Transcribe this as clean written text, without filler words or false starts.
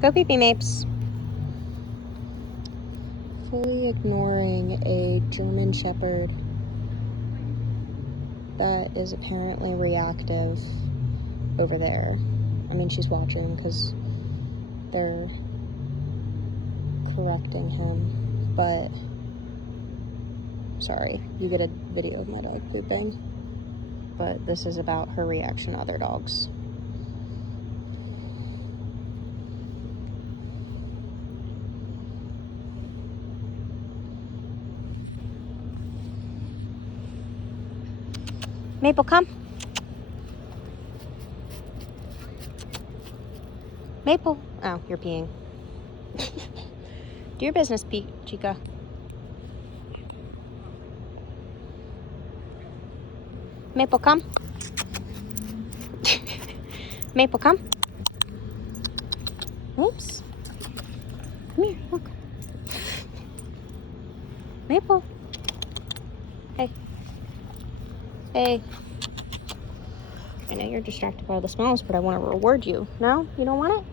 Go pee-pee, Mapes. Fully ignoring a German Shepherd that is apparently reactive over there. I mean, she's watching because they're correcting him, but sorry, you get a video of my dog pooping, but this is about her reaction to other dogs. Maple, come. Maple. Oh, you're peeing. Do your business, Chica. Maple, come. Maple, come. Oops. Come here, look. Maple. Hey. Hey. I know you're distracted by all the smells, but I want to reward you. No? You don't want it?